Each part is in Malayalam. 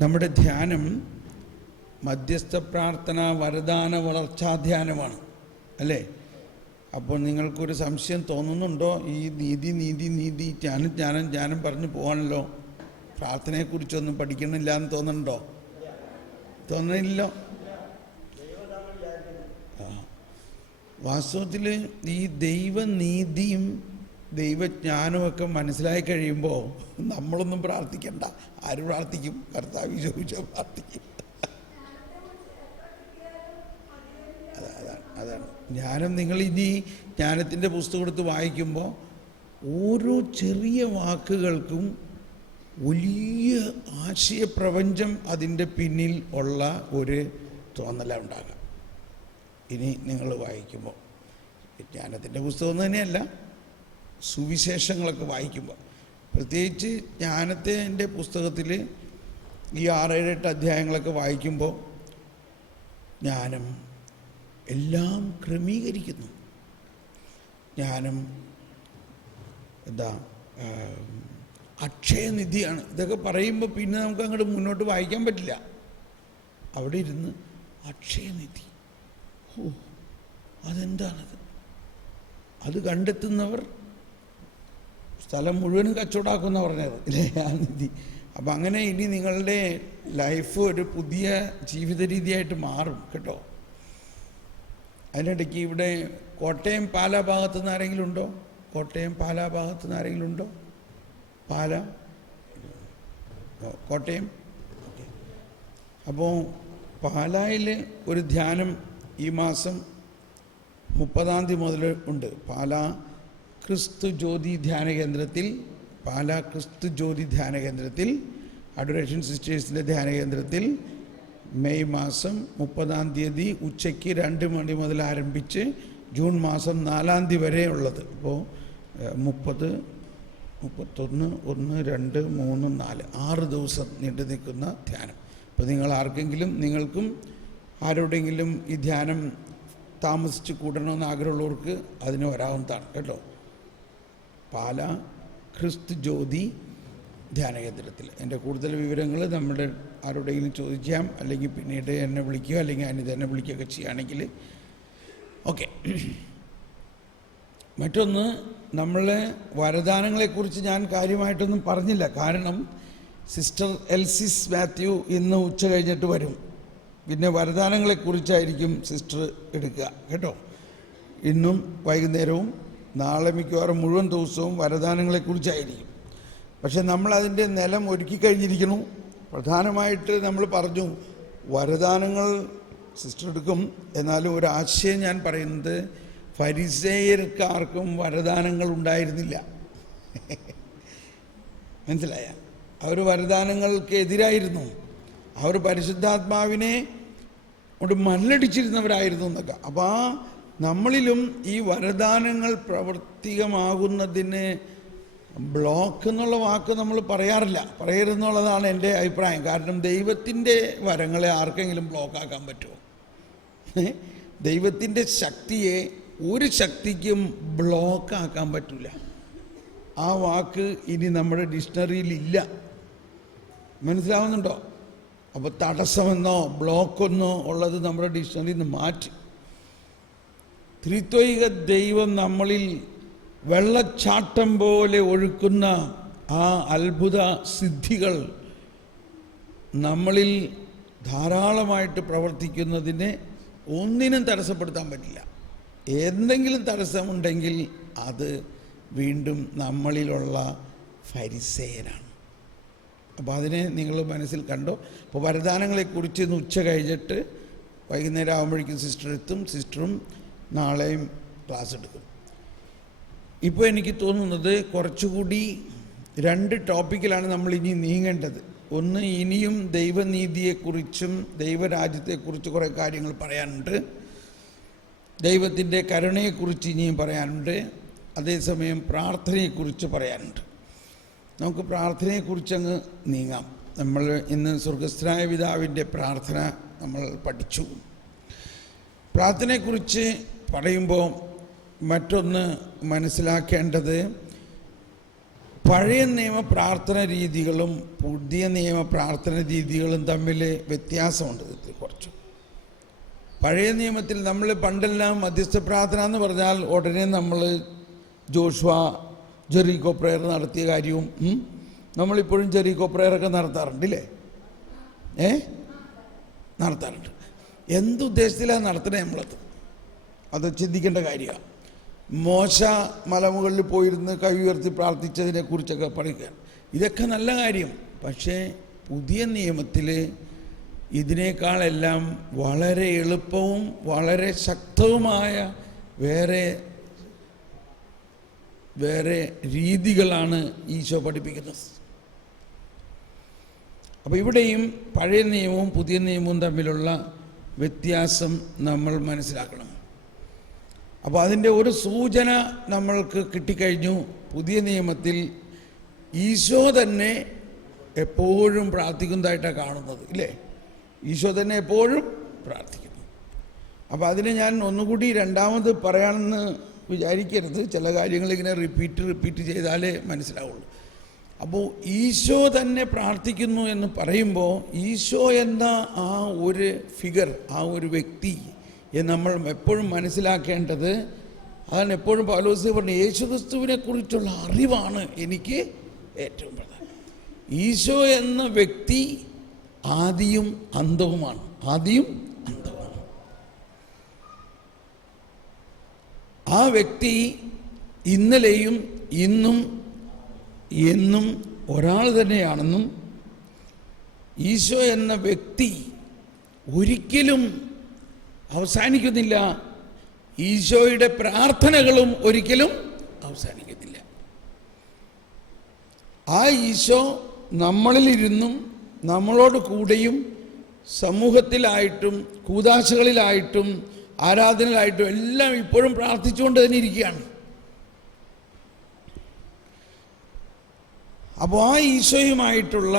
നമ്മുടെ ധ്യാനം മധ്യസ്ഥ പ്രാർത്ഥന വരദാന വളർച്ചാധ്യാനമാണ് അല്ലേ? അപ്പോൾ നിങ്ങൾക്കൊരു സംശയം തോന്നുന്നുണ്ടോ? ഈ നീതി ജ്ഞാനം പറഞ്ഞു പോകാനല്ലോ, പ്രാർത്ഥനയെക്കുറിച്ചൊന്നും പഠിക്കണില്ല എന്ന് തോന്നുന്നുണ്ടോ? തോന്നണില്ലോ? വാസ്തവത്തിൽ ഈ ദൈവനീതിയും ദൈവജ്ഞാനമൊക്കെ മനസ്സിലായി കഴിയുമ്പോൾ നമ്മളൊന്നും പ്രാർത്ഥിക്കണ്ട. ആര് പ്രാർത്ഥിക്കും? കർത്താവ് ചോദിച്ചാൽ പ്രാർത്ഥിക്കും. അതാണ് ജ്ഞാനം. നിങ്ങൾ ഇനി ജ്ഞാനത്തിൻ്റെ പുസ്തകം എടുത്ത് വായിക്കുമ്പോൾ ഓരോ ചെറിയ വാക്കുകൾക്കും വലിയ ആശയപ്രപഞ്ചം അതിൻ്റെ പിന്നിൽ ഉള്ള ഒരു തോന്നലാണ് ഉണ്ടാകാം. ഇനി നിങ്ങൾ വായിക്കുമ്പോൾ ജ്ഞാനത്തിൻ്റെ പുസ്തകം തന്നെയല്ല, സുവിശേഷങ്ങളൊക്കെ വായിക്കുമ്പോൾ, പ്രത്യേകിച്ച് ജ്ഞാനത്തിൻ്റെ പുസ്തകത്തിൽ ഈ 6-7 അധ്യായങ്ങളൊക്കെ വായിക്കുമ്പോൾ ജ്ഞാനം എല്ലാം ക്രമീകരിക്കുന്നു. ജ്ഞാനം അക്ഷയനിധിയാണ്. ഇതൊക്കെ പറയുമ്പോൾ പിന്നെ നമുക്ക് അങ്ങോട്ട് മുന്നോട്ട് വായിക്കാൻ പറ്റില്ല. അവിടെ ഇരുന്ന് അക്ഷയനിധി, അതെന്താണത്? അത് കണ്ടെത്തുന്നവർ സ്ഥലം മുഴുവനും കച്ചവടാക്കുന്ന പറഞ്ഞത് ഇല്ലേ, ആ നിധി. അപ്പം അങ്ങനെ ഇനി നിങ്ങളുടെ ലൈഫ് ഒരു പുതിയ ജീവിത രീതിയായിട്ട് മാറും കേട്ടോ. അതിനിടയ്ക്ക് ഇവിടെ കോട്ടയം പാലാ ഭാഗത്തു നിന്ന് ആരെങ്കിലും ഉണ്ടോ? കോട്ടയം പാലാ ഭാഗത്തു നിന്ന് ആരെങ്കിലും ഉണ്ടോ? പാല, കോട്ടയം. അപ്പോൾ പാലായിൽ ഒരു ധ്യാനം ഈ മാസം 30-ാം തീയതി മുതൽ ഉണ്ട്. പാലാ ക്രിസ്തു ജ്യോതി ധ്യാന കേന്ദ്രത്തിൽ, പാലാ ക്രിസ്തു ജ്യോതി ധ്യാന കേന്ദ്രത്തിൽ, അഡോറേഷൻ സിസ്റ്റേഴ്സിൻ്റെ ധ്യാന കേന്ദ്രത്തിൽ മെയ് മാസം 30-ാം തീയതി ഉച്ചയ്ക്ക് 2 മണി മുതൽ ആരംഭിച്ച് ജൂൺ മാസം 4-ാം തീയതി വരെ ഉള്ളത്. അപ്പോൾ 30, 31, 1, 2, 3, 4 6 ദിവസം നീണ്ടു നിൽക്കുന്ന ധ്യാനം. അപ്പോൾ നിങ്ങൾക്കും ആരോടെങ്കിലും ഈ ധ്യാനം താമസിച്ച് കൂടണമെന്ന് ആഗ്രഹമുള്ളവർക്ക് അതിന് വരാവുന്നതാണ് കേട്ടോ. പാലാ ക്രിസ്തു ജ്യോതി ധ്യാന കേന്ദ്രത്തിൽ. എൻ്റെ കൂടുതൽ വിവരങ്ങൾ നമ്മുടെ ആരോടെങ്കിലും ചോദിക്കാം, അല്ലെങ്കിൽ പിന്നീട് എന്നെ വിളിക്കുക, അല്ലെങ്കിൽ അനിത എന്നെ വിളിക്കുകയൊക്കെ ചെയ്യുകയാണെങ്കിൽ ഓക്കെ. മറ്റൊന്ന്, നമ്മളെ വരദാനങ്ങളെക്കുറിച്ച് ഞാൻ കാര്യമായിട്ടൊന്നും പറഞ്ഞില്ല. കാരണം സിസ്റ്റർ എൽസിസ് മാത്യു ഇന്ന് ഉച്ച കഴിഞ്ഞിട്ട് വരും. പിന്നെ വരദാനങ്ങളെക്കുറിച്ചായിരിക്കും സിസ്റ്റർ എടുക്കുക കേട്ടോ. ഇന്നും വൈകുന്നേരവും നാളെ മിക്കവാറും മുഴുവൻ ദിവസവും വരദാനങ്ങളെക്കുറിച്ചായിരിക്കും. പക്ഷെ നമ്മളതിൻ്റെ നിലം ഒരുക്കി കഴിഞ്ഞിരിക്കുന്നു. പ്രധാനമായിട്ട് നമ്മൾ പറഞ്ഞു വരദാനങ്ങൾ സിസ്റ്റർ എടുക്കും. എന്നാലും ഒരാശയം ഞാൻ പറയുന്നത്, ഫരിസേയർക്കാർക്കും വരദാനങ്ങൾ ഉണ്ടായിരുന്നില്ല. മനസ്സിലായ? അവർ വരദാനങ്ങൾക്ക് എതിരായിരുന്നു. അവർ പരിശുദ്ധാത്മാവിനെ കൊണ്ട് മല്ലടിച്ചിരുന്നവരായിരുന്നു എന്നൊക്കെ. അപ്പോൾ നമ്മളിലും ഈ വരദാനങ്ങൾ പ്രവർത്തികമാകുന്നതിന് ബ്ലോക്ക് എന്നുള്ള വാക്ക് നമ്മൾ പറയാറില്ല, പറയരുതെന്നുള്ളതാണ് എൻ്റെ അഭിപ്രായം. കാരണം ദൈവത്തിൻ്റെ വരങ്ങളെ ആർക്കെങ്കിലും ബ്ലോക്കാക്കാൻ പറ്റുമോ? ദൈവത്തിൻ്റെ ശക്തിയെ ഒരു ശക്തിക്കും ബ്ലോക്കാക്കാൻ പറ്റില്ല. ആ വാക്ക് ഇനി നമ്മുടെ ഡിക്ഷണറിയിലില്ല. മനസ്സിലാവുന്നുണ്ടോ? അപ്പോൾ തടസ്സമെന്നോ ബ്ലോക്കെന്നോ ഉള്ളത് നമ്മുടെ ഡിക്ഷണറിയിൽ നിന്ന് മാറ്റി. ത്രിത്വൈക ദൈവം നമ്മളിൽ വെള്ളച്ചാട്ടം പോലെ ഒഴുക്കുന്ന ആ അത്ഭുത സിദ്ധികൾ നമ്മളിൽ ധാരാളമായിട്ട് പ്രവർത്തിക്കുന്നതിനെ ഒന്നിനും തടസ്സപ്പെടുത്താൻ പറ്റില്ല. എന്തെങ്കിലും തടസ്സമുണ്ടെങ്കിൽ അത് വീണ്ടും നമ്മളിലുള്ള ഫരിസേയനാണ്. അപ്പോൾ അതിനെ നിങ്ങൾ മനസ്സിൽ കണ്ടോ. അപ്പോൾ വരദാനങ്ങളെക്കുറിച്ച് ഇന്ന് ഉച്ച കഴിഞ്ഞിട്ട് വൈകുന്നേരം ആകുമ്പോഴേക്കും സിസ്റ്റർ എത്തും. സിസ്റ്ററും നാളെയും ക്ലാസ് എടുക്കും. ഇപ്പോൾ എനിക്ക് തോന്നുന്നത് കുറച്ചുകൂടി 2 ടോപ്പിക്കിലാണ് നമ്മൾ ഇനി നീങ്ങേണ്ടത്. ഒന്ന്, ഇനിയും ദൈവനീതിയെക്കുറിച്ചും ദൈവരാജ്യത്തെക്കുറിച്ച് കുറേ കാര്യങ്ങൾ പറയാനുണ്ട്. ദൈവത്തിൻ്റെ കരുണയെക്കുറിച്ച് ഇനിയും പറയാനുണ്ട്. അതേസമയം പ്രാർത്ഥനയെക്കുറിച്ച് പറയാനുണ്ട്. നമുക്ക് പ്രാർത്ഥനയെക്കുറിച്ച് അങ്ങ് നീങ്ങാം. നമ്മൾ ഇന്ന് സ്വർഗസ്ഥനായ പിതാവിൻ്റെ പ്രാർത്ഥന നമ്മൾ പഠിച്ചു. പ്രാർത്ഥനയെക്കുറിച്ച് പറയുമ്പോൾ മറ്റൊന്ന് മനസ്സിലാക്കേണ്ടത്, പഴയ നിയമ പ്രാർത്ഥന രീതികളും പുതിയ നിയമ പ്രാർത്ഥന രീതികളും തമ്മിൽ വ്യത്യാസമുണ്ട്. കുറച്ച് പഴയ നിയമത്തിൽ നമ്മൾ പണ്ടെല്ലാം മധ്യസ്ഥ പ്രാർത്ഥന എന്ന് പറഞ്ഞാൽ ഉടനെ നമ്മൾ ജോഷുവ ജെറിക്കോ പ്രയർ നടത്തിയ കാര്യവും നമ്മളിപ്പോഴും ജെറിക്കോ പ്രയറൊക്കെ നടത്താറുണ്ടല്ലേ? നടത്താറുണ്ട്. എന്തുദ്ദേശത്തിലാണ് നടത്തണേ അത് ചിന്തിക്കേണ്ട കാര്യമാണ്. മോശ മലമുകളിൽ പോയിരുന്ന് കൈ ഉയർത്തി പ്രാർത്ഥിച്ചതിനെ കുറിച്ചൊക്കെ പഠിക്കാൻ ഇതൊക്കെ നല്ല കാര്യം. പക്ഷേ പുതിയ നിയമത്തിൽ ഇതിനേക്കാളെല്ലാം വളരെ എളുപ്പവും വളരെ ശക്തവുമായ വേറെ രീതികളാണ് ഈശോ പഠിപ്പിക്കുന്നത്. അപ്പോൾ ഇവിടെയും പഴയ നിയമവും പുതിയ നിയമവും തമ്മിലുള്ള വ്യത്യാസം നമ്മൾ മനസ്സിലാക്കണം. അപ്പോൾ അതിൻ്റെ ഒരു സൂചന നമ്മൾക്ക് കിട്ടിക്കഴിഞ്ഞു. പുതിയ നിയമത്തിൽ ഈശോ തന്നെ എപ്പോഴും പ്രാർത്ഥിക്കുന്നതായിട്ടാണ് കാണുന്നത്, ഇല്ലേ? ഈശോ തന്നെ എപ്പോഴും പ്രാർത്ഥിക്കുന്നു. അപ്പോൾ അതിനെ ഞാൻ ഒന്നുകൂടി രണ്ടാമത് പറയാമെന്ന് വിചാരിക്കരുത്. ചില കാര്യങ്ങൾ ഇങ്ങനെ റിപ്പീറ്റ് ചെയ്താലേ മനസ്സിലാവുള്ളൂ. അപ്പോൾ ഈശോ തന്നെ പ്രാർത്ഥിക്കുന്നു എന്ന് പറയുമ്പോൾ ഈശോ എന്ന ആ ഒരു ഫിഗർ, ആ ഒരു വ്യക്തി നമ്മൾ എപ്പോഴും മനസ്സിലാക്കേണ്ടത്, അതാണ് എപ്പോഴും പൗലോസ് പറഞ്ഞു, യേശുക്രിസ്തുവിനെ കുറിച്ചുള്ള അറിവാണ് എനിക്ക് ഏറ്റവും പ്രധാനം. ഈശോ എന്ന വ്യക്തി ആദിയും അന്തവുമാണ്. ആദിയും അന്തവുമാണ്. ആ വ്യക്തി ഇന്നലെയും ഇന്നും എന്നും ഒരാൾ തന്നെയാണെന്നും ഈശോ എന്ന വ്യക്തി ഒരിക്കലും അവസാനിക്കുന്നില്ല. ഈശോയുടെ പ്രാർത്ഥനകളും ഒരിക്കലും അവസാനിക്കുന്നില്ല. ആ ഈശോ നമ്മളിലിരുന്നും നമ്മളോട് കൂടെയും സമൂഹത്തിലായിട്ടും കൂദാശകളിലായിട്ടും ആരാധനയിലായിട്ടും എല്ലാം ഇപ്പോഴും പ്രാർത്ഥിച്ചുകൊണ്ട് തന്നെ ഇരിക്കുകയാണ്. അപ്പോൾ ആ ഈശോയുമായിട്ടുള്ള,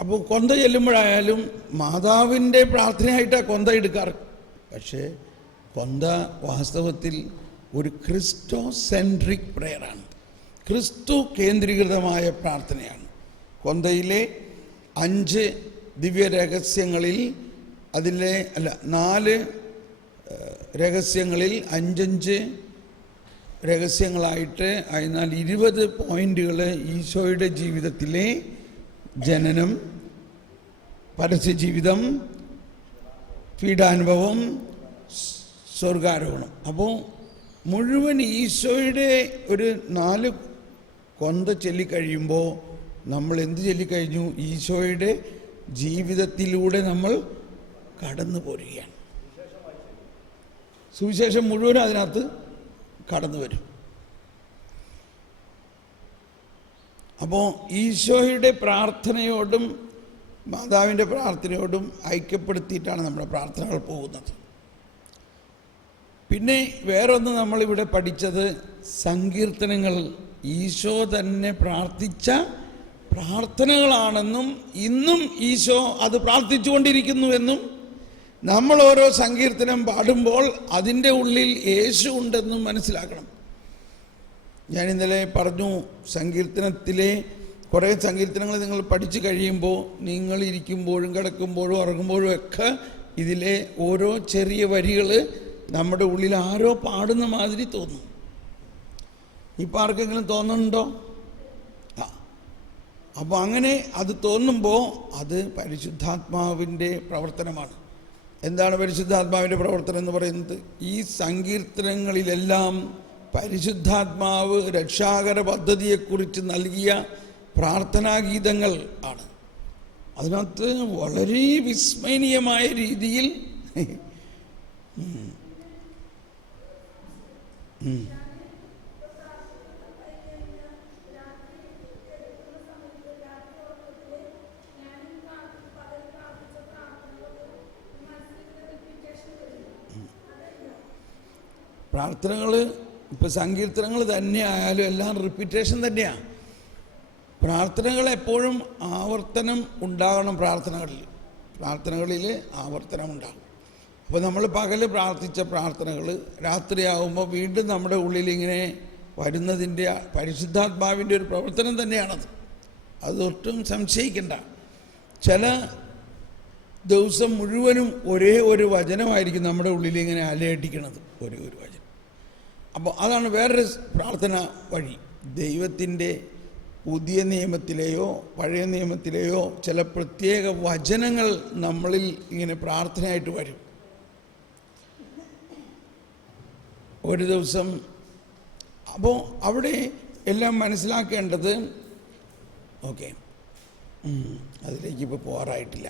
അപ്പോൾ കൊന്ത ചെല്ലുമ്പോഴായാലും മാതാവിൻ്റെ പ്രാർത്ഥനയായിട്ടാണ് കൊന്ത എടുക്കാറ്. പക്ഷേ കൊന്ത വാസ്തവത്തിൽ ഒരു ക്രിസ്റ്റോ സെൻട്രിക് പ്രയറാണ്, ക്രിസ്തു കേന്ദ്രീകൃതമായ പ്രാർത്ഥനയാണ്. കൊന്തയിലെ 5 ദിവ്യരഹസ്യങ്ങളിൽ 4 രഹസ്യങ്ങളിൽ 5 രഹസ്യങ്ങളായിട്ട്, അതിനാൽ 20 പോയിന്റുകൾ ഈശോയുടെ ജീവിതത്തിലെ ജനനം, പരസ്യജീവിതം, പീഡാനുഭവം, സ്വർഗാരോഹണം. അപ്പോൾ മുഴുവൻ ഈശോയുടെ ഒരു 4 കൊന്ത ചൊല്ലിക്കഴിയുമ്പോൾ നമ്മൾ എന്ത് ചൊല്ലിക്കഴിഞ്ഞു? ഈശോയുടെ ജീവിതത്തിലൂടെ നമ്മൾ കടന്നു പോരുകയാണ്. സുവിശേഷം മുഴുവനും അതിനകത്ത് കടന്നു വരും. അപ്പോൾ ഈശോയുടെ പ്രാർത്ഥനയോടും മാതാവിൻ്റെ പ്രാർത്ഥനയോടും ഐക്യപ്പെടുത്തിയിട്ടാണ് നമ്മുടെ പ്രാർത്ഥനകൾ പോകുന്നത്. പിന്നെ വേറൊന്ന് നമ്മളിവിടെ പഠിച്ചത്, സങ്കീർത്തനങ്ങൾ ഈശോ തന്നെ പ്രാർത്ഥിച്ച പ്രാർത്ഥനകളാണെന്നും ഇന്നും ഈശോ അത് പ്രാർത്ഥിച്ചുകൊണ്ടിരിക്കുന്നുവെന്നും, നമ്മൾ ഓരോ സങ്കീർത്തനം പാടുമ്പോൾ അതിൻ്റെ ഉള്ളിൽ യേശു ഉണ്ടെന്നും മനസ്സിലാക്കണം. ഞാൻ ഇന്നലെ പറഞ്ഞു, സങ്കീർത്തനത്തിലെ കുറേ സങ്കീർത്തനങ്ങൾ നിങ്ങൾ പഠിച്ചു കഴിയുമ്പോൾ നിങ്ങൾ ഇരിക്കുമ്പോഴും കിടക്കുമ്പോഴും ഉറങ്ങുമ്പോഴും ഒക്കെ ഇതിലെ ഓരോ ചെറിയ വരികൾ നമ്മുടെ ഉള്ളിൽ ആരോ പാടുന്ന മാതിരി തോന്നും. ഇപ്പം ആർക്കെങ്കിലും തോന്നുന്നുണ്ടോ? അപ്പോൾ അങ്ങനെ അത് തോന്നുമ്പോൾ അത് പരിശുദ്ധാത്മാവിൻ്റെ പ്രവർത്തനമാണ്. എന്താണ് പരിശുദ്ധാത്മാവിൻ്റെ പ്രവർത്തനം എന്ന് പറയുന്നത്? ഈ സങ്കീർത്തനങ്ങളിലെല്ലാം പരിശുദ്ധാത്മാവ് രക്ഷാകര പദ്ധതിയെക്കുറിച്ച് നൽകിയ പ്രാർത്ഥനാഗീതങ്ങൾ ആണ്. അതിനകത്ത് വളരെ വിസ്മരണീയമായ രീതിയിൽ പ്രാർത്ഥനകൾ, ഇപ്പോൾ സങ്കീർത്തനങ്ങൾ തന്നെ ആയാലും എല്ലാം റിപ്പീറ്റേഷൻ തന്നെയാണ്. പ്രാർത്ഥനകൾ എപ്പോഴും ആവർത്തനം ഉണ്ടാകണം. പ്രാർത്ഥനകളിൽ ആവർത്തനം ഉണ്ടാകും. അപ്പോൾ നമ്മൾ പകൽ പ്രാർത്ഥിച്ച പ്രാർത്ഥനകൾ രാത്രിയാകുമ്പോൾ വീണ്ടും നമ്മുടെ ഉള്ളിൽ ഇങ്ങനെ വരുന്നതിൻ്റെ പരിശുദ്ധാത്മാവിൻ്റെ ഒരു പ്രവർത്തനം തന്നെയാണത്. അതൊട്ടും സംശയിക്കണ്ട. ചില ദിവസം മുഴുവനും ഒരേ ഒരു വചനമായിരിക്കും നമ്മുടെ ഉള്ളിൽ ഇങ്ങനെ അലയടിക്കണത്, ഒരേ ഒരു വചനം. അപ്പോൾ അതാണ് വേറൊരു പ്രാർത്ഥന വഴി. ദൈവത്തിൻ്റെ പുതിയ നിയമത്തിലെയോ പഴയ നിയമത്തിലെയോ ചില പ്രത്യേക വചനങ്ങൾ നമ്മളിൽ ഇങ്ങനെ പ്രാർത്ഥനയായിട്ട് വരും. ഒരു ദിവസം അപ്പോൾ അവിടെ എല്ലാം മനസ്സിലാക്കേണ്ടത്, ഓക്കെ, അതിലേക്ക് ഇപ്പോൾ പോകാറായിട്ടില്ല.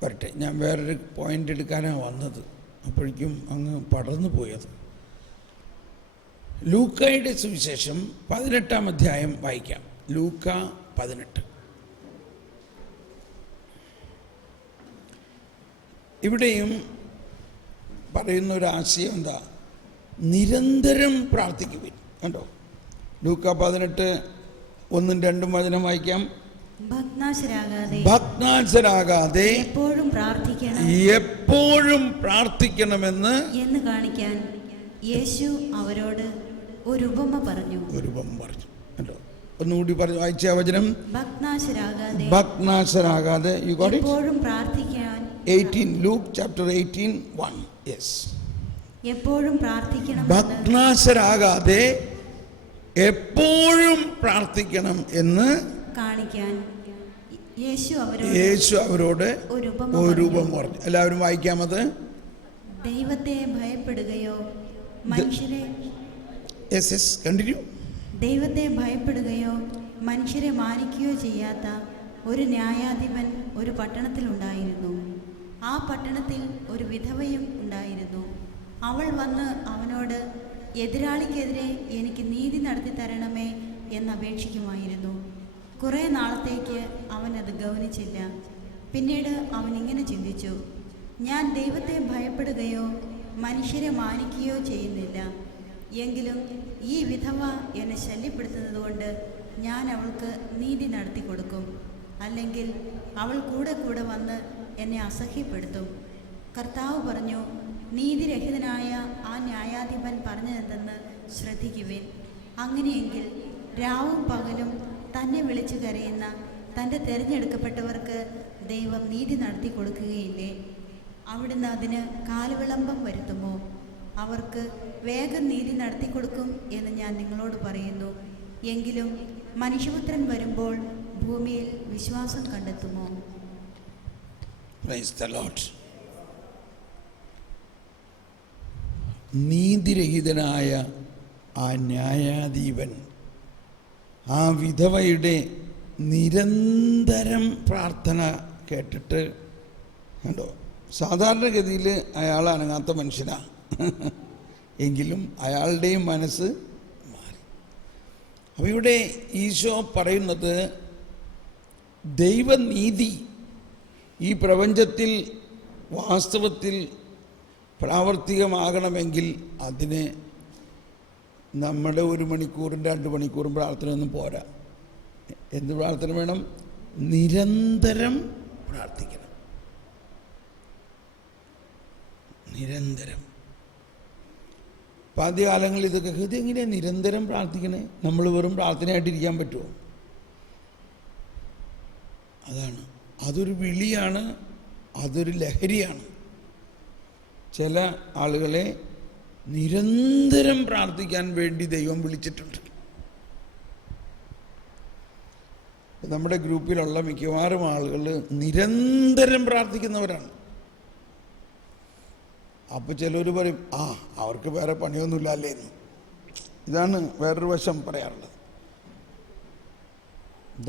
വരട്ടെ, ഞാൻ വേറൊരു പോയിൻ്റ് എടുക്കാനാണ് വന്നത്, അപ്പോഴേക്കും അങ്ങ് പടർന്നു പോയത്. ലൂക്കായുടെ സുവിശേഷം 18-ാം അധ്യായം വായിക്കാം. ലൂക്ക 18. ഇവിടെയും പറയുന്ന ഒരു ആശയം എന്താ? നിരന്തരം പ്രാർത്ഥിക്കുവിൻ. കണ്ടോ? ലൂക്ക 18 1ഉം 2ഉം വചനം വായിക്കാം. ഭഗ്നാശരാകാതെ എപ്പോഴും പ്രാർത്ഥിക്കണമെന്ന് കാണിക്കാൻ യേശു അവരോട് ഒരു ഉപമ പറഞ്ഞു. കണ്ടോ? ഒന്നുകൂടി പറഞ്ഞു വായിച്ച വചനം. ഭഗ്നാശരാകാതെ എപ്പോഴും പ്രാർത്ഥിക്കാൻ. 18 ലൂക്ക് ചാപ്റ്റർ 18:1. യെസ്, എപ്പോഴും പ്രാർത്ഥിക്കണം. ഭഗ്നാശരാകാതെ എപ്പോഴും പ്രാർത്ഥിക്കണം എന്ന് കാണിക്കാൻ യേശു അവരോട് ഒരു ഉപമ പറഞ്ഞു. എല്ലാവരും വായിക്കാമത്. ദൈവത്തെ ഭയപ്പെടുകയോ ദൈവത്തെ ഭയപ്പെടുകയോ മനുഷ്യരെ മാനിക്കുകയോ ചെയ്യാത്ത ഒരു ന്യായാധിപൻ ഒരു പട്ടണത്തിൽ ഉണ്ടായിരുന്നു. ആ പട്ടണത്തിൽ ഒരു വിധവയും ഉണ്ടായിരുന്നു. അവൾ വന്ന് അവനോട്, എതിരാളിക്കെതിരെ എനിക്ക് നീതി നടത്തി തരണമേ എന്നപേക്ഷിക്കുമായിരുന്നു. കുറേ നാളത്തേക്ക് അവൻ അത് ഗൗനിച്ചില്ല. പിന്നീട് അവൻ ഇങ്ങനെ ചിന്തിച്ചു, ഞാൻ ദൈവത്തെ ഭയപ്പെടുകയോ മനുഷ്യരെ മാനിക്കുകയോ ചെയ്യുന്നില്ല. എങ്കിലും ഈ വിധവ എന്നെ ശല്യപ്പെടുത്തുന്നത് കൊണ്ട് ഞാൻ അവൾക്ക് നീതി നടത്തി കൊടുക്കും. അല്ലെങ്കിൽ അവൾ കൂടെ കൂടെ വന്ന് എന്നെ അസഹ്യപ്പെടുത്തും. കർത്താവ് പറഞ്ഞു, നീതിരഹിതനായ ആ ന്യായാധിപൻ പറഞ്ഞതെന്തെന്ന് ശ്രദ്ധിക്കുവിൻ. അങ്ങനെയെങ്കിൽ രാവും പകലും തന്നെ വിളിച്ചു കരയുന്ന തൻ്റെ തിരഞ്ഞെടുക്കപ്പെട്ടവർക്ക് ദൈവം നീതി നടത്തി കൊടുക്കുകയില്ലേ? അവിടുന്ന് അതിന് കാലവിളംബം വരുത്തുമോ? അവർക്ക് വേഗം നീതി നടത്തി കൊടുക്കും എന്ന് ഞാൻ നിങ്ങളോട് പറയുന്നു. എങ്കിലും മനുഷ്യപുത്രൻ വരുമ്പോൾ ഭൂമിയിൽ വിശ്വാസം കണ്ടെത്തുമോ? Praise the Lord. നീതിരഹിതനായ ആ ന്യായാധിപൻ ആ വിധവയുടെ നിരന്തരം പ്രാർത്ഥന കേട്ടിട്ട്, കണ്ടോ, സാധാരണഗതിയിൽ അയാൾ അനങ്ങാത്ത മനുഷ്യനാണ്, എങ്കിലും അയാളുടെയും മനസ്സ് മാറി. അപ്പോൾ ഇവിടെ ഈശോ പറയുന്നത്, ദൈവനീതി ഈ പ്രപഞ്ചത്തിൽ വാസ്തവത്തിൽ പ്രാവർത്തികമാകണമെങ്കിൽ അതിന് നമ്മുടെ 1 മണിക്കൂറും 2 മണിക്കൂറും പ്രാർത്ഥനയൊന്നും പോരാ. എന്ത് പ്രാർത്ഥന വേണം? നിരന്തരം പ്രാർത്ഥിക്കണം. നിരന്തരം. ആദ്യകാലങ്ങളിൽ ഇതൊക്കെ ഇതെങ്ങനെയാണ് നിരന്തരം പ്രാർത്ഥിക്കണേ? നമ്മൾ വെറും പ്രാർത്ഥനയായിട്ടിരിക്കാൻ പറ്റുമോ? അതൊരു വിളിയാണ്, അതൊരു ലഹരിയാണ്. ചില ആളുകളെ നിരന്തരം പ്രാർത്ഥിക്കാൻ വേണ്ടി ദൈവം വിളിച്ചിട്ടുണ്ട്. നമ്മുടെ ഗ്രൂപ്പിലുള്ള മിക്കവാറും ആളുകൾ നിരന്തരം പ്രാർത്ഥിക്കുന്നവരാണ്. അപ്പോൾ ചിലർ പറയും, അവർക്ക് വേറെ പണിയൊന്നുമില്ല അല്ലേ എന്ന്. ഇതാണ് വേറൊരു വശം പറയാറുള്ളത്.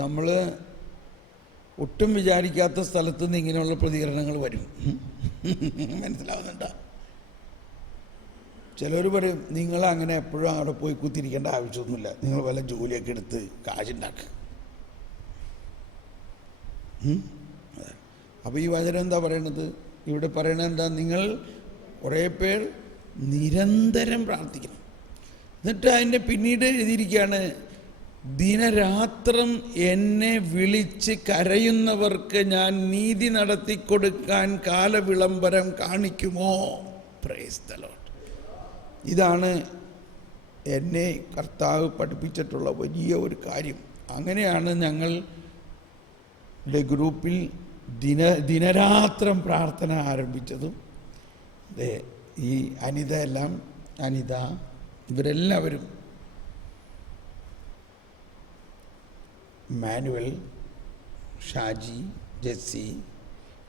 നമ്മൾ ഒട്ടും വിചാരിക്കാത്ത സ്ഥലത്ത് നിന്ന് ഇങ്ങനെയുള്ള പ്രതികരണങ്ങൾ വരും. മനസ്സിലാവുന്നുണ്ടോ? ചിലർ പറയും, നിങ്ങളങ്ങനെ എപ്പോഴും അവിടെ പോയി കുത്തിരിക്കേണ്ട ആവശ്യമൊന്നുമില്ല, നിങ്ങൾ വല്ല ജോലിയൊക്കെ എടുത്ത് കാശുണ്ടാക്കുക. അപ്പോൾ ഈ വചനം എന്താ പറയണത്? ഇവിടെ പറയണത് എന്താ? നിങ്ങൾ കുറേ പേർ നിരന്തരം പ്രാർത്ഥിക്കണം. എന്നിട്ട് അതിൻ്റെ പിന്നീട് എഴുതിയിരിക്കുകയാണ്, ദിനരാത്രം എന്നെ വിളിച്ച് കരയുന്നവർക്ക് ഞാൻ നീതി നടത്തിക്കൊടുക്കാൻ കാലവിളംബരം കാണിക്കുമോ? Praise the lord. ഇതാണ് എന്നെ കർത്താവ് പഠിപ്പിച്ചിട്ടുള്ള വലിയ ഒരു കാര്യം. അങ്ങനെയാണ് ഞങ്ങളുടെ ഗ്രൂപ്പിൽ ദിനരാത്രം പ്രാർത്ഥന ആരംഭിച്ചതും. ഈ അനിത ഇവരെല്ലാവരും, മാനുവൽ, ഷാജി, ജെസ്സി,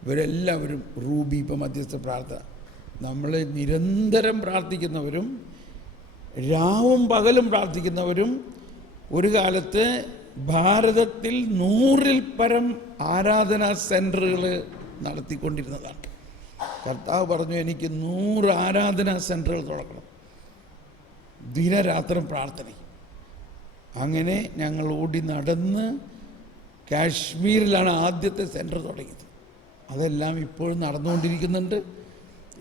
ഇവരെല്ലാവരും, റൂബി, ഇപ്പം മധ്യസ്ഥ പ്രാർത്ഥന, നമ്മൾ നിരന്തരം പ്രാർത്ഥിക്കുന്നവരും രാവും പകലും പ്രാർത്ഥിക്കുന്നവരും, ഒരു കാലത്ത് ഭാരതത്തിൽ 100-ൽ പരം ആരാധനാ സെൻറ്ററുകൾ നടത്തിക്കൊണ്ടിരുന്നതാണ്. കർത്താവ് പറഞ്ഞു, എനിക്ക് 100 ആരാധനാ സെൻറ്ററുകൾ തുടങ്ങണം, ദിനരാത്രം പ്രാർത്ഥന. അങ്ങനെ ഞങ്ങൾ ഓടി നടന്ന് കാശ്മീരിലാണ് ആദ്യത്തെ സെൻറ്റർ തുടങ്ങിയത്. അതെല്ലാം ഇപ്പോഴും നടന്നുകൊണ്ടിരിക്കുന്നുണ്ട്.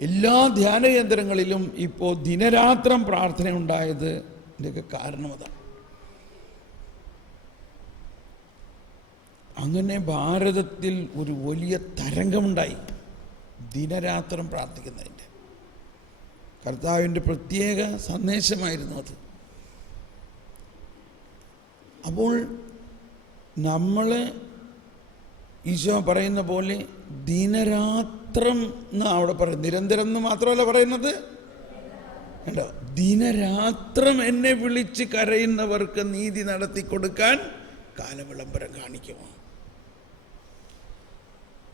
എല്ലാ ധ്യാന കേന്ദ്രങ്ങളിലും ഇപ്പോൾ ദിനരാത്രം പ്രാർത്ഥന ഉണ്ടായത് ഇതിൻ്റെയൊക്കെ കാരണം അതാണ്. അങ്ങനെ ഭാരതത്തിൽ ഒരു വലിയ തരംഗമുണ്ടായി ദിനരാത്രം പ്രാർത്ഥിക്കുന്നതിൻ്റെ. കർത്താവിൻ്റെ പ്രത്യേക സന്ദേശമായിരുന്നു അത്. അപ്പോൾ നമ്മൾ ഈശോ പറയുന്ന പോലെ ദിനരാത്രം എന്ന് അവിടെ പറയും, നിരന്തരം എന്ന് മാത്രമല്ല പറയുന്നത് കേട്ടോ. ദിനരാത്രം എന്നെ വിളിച്ച് കരയുന്നവർക്ക് നീതി നടത്തി കൊടുക്കാൻ കാലവിളംബരം കാണിക്കുമോ?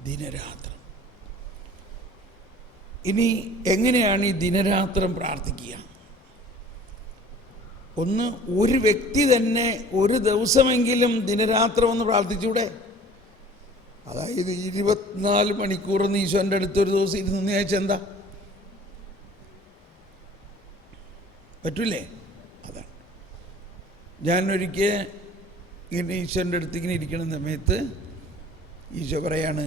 ദിനരാത്രം. ഇനി എങ്ങനെയാണ് ഈ ദിനരാത്രം പ്രാർത്ഥിക്കുക? ഒന്ന്, ഒരു വ്യക്തി തന്നെ ഒരു ദിവസമെങ്കിലും ദിനരാത്രം ഒന്ന് പ്രാർത്ഥിച്ചൂടെ? അതായത് 24 മണിക്കൂർ ഈശോൻ്റെ അടുത്ത് ഒരു ദിവസം ഇരുന്ന് അയച്ച എന്താ പറ്റൂലേ? അതാണ്. ഞാനൊരിക്കൽ ഇങ്ങനെ ഈശോൻ്റെ അടുത്ത് ഇങ്ങനെ ഇരിക്കുന്ന സമയത്ത് ഈശോ പറയാണ്,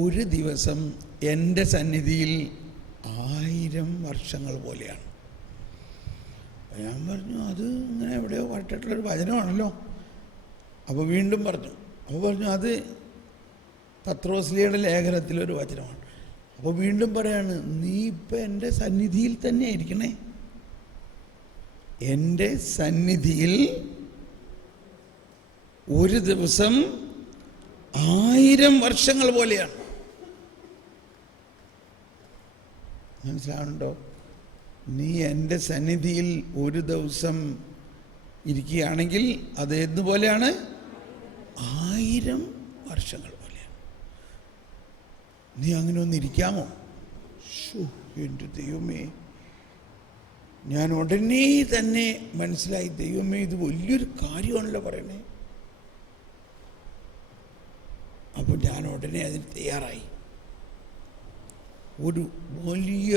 ഒരു ദിവസം എൻ്റെ സന്നിധിയിൽ 1000 വർഷങ്ങൾ പോലെയാണ്. ഞാൻ പറഞ്ഞു, അത് ഇങ്ങനെ എവിടെയോ പറഞ്ഞിട്ടുള്ളൊരു വചനമാണല്ലോ. അപ്പോൾ വീണ്ടും പറഞ്ഞു. അപ്പോൾ പറഞ്ഞു, അത് പത്രോസ്ലിയുടെ ലേഖനത്തിലൊരു വചനമാണ്. അപ്പോൾ വീണ്ടും പറയാണ്, നീ ഇപ്പം എൻ്റെ സന്നിധിയിൽ തന്നെ ഇരിക്കണേ. എൻ്റെ സന്നിധിയിൽ ഒരു ദിവസം 1000 വർഷങ്ങൾ പോലെയാണ്. മനസ്സിലാവുന്നുണ്ടോ? നീ എൻ്റെ സന്നിധിയിൽ ഒരു ദിവസം ഇരിക്കുകയാണെങ്കിൽ അത് എന്തുപോലെയാണ്? 1000 വർഷങ്ങൾ പോലെയാണ്. നീ അങ്ങനെ ഒന്നിരിക്കാമോ? എൻ്റെ ദൈവമേ, ഞാൻ ഉടനെ തന്നെ മനസ്സിലായി, ദൈവമേ ഇത് വലിയൊരു കാര്യമാണല്ലോ പറയണേ. അപ്പോൾ ഞാൻ ഉടനെ അതിന് തയ്യാറായി. ഒരു വലിയ